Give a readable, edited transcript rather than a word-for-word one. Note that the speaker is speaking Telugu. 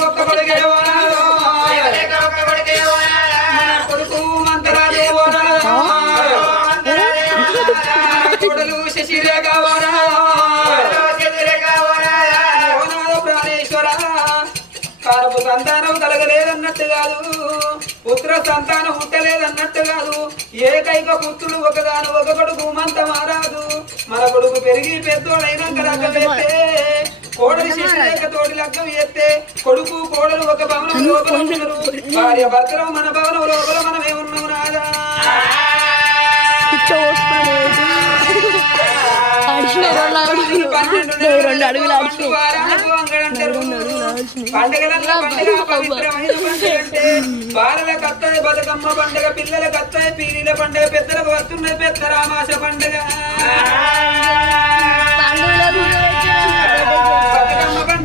ఒక్క కొడుకే కొడుకు మంతరాజే కొడలు శశిరేఖ ప్రాణేశ్వర కారపు సంతానం కలగలేదన్నట్టు కాదు పుత్ర సంతానం ఉండలేదన్నట్టు కాదు ఏకైక పుత్రుడు ఒకదాని ఒక కొడుకు మంత మారాదు మన కొడుకు పెరిగి పెద్దోడైనాక లగ్గం ఎత్తే కోడలి శశిరేఖ తోటి లగ్గం ఎత్తే కొడుకు కోడలు ఒక భవనం లోపల ఉన్నారు భార్య భర్తలు మన భవనం లోపల మనమే ఉన్నాం రాదా బాలల కత్తయ్య బతుకమ్మ పండుగ పిల్లల కత్తయ్య పీరీల పండుగ పెద్దలకు వస్తున్నాయి పెద్ద రామాస పండుగ బతుకమ్మ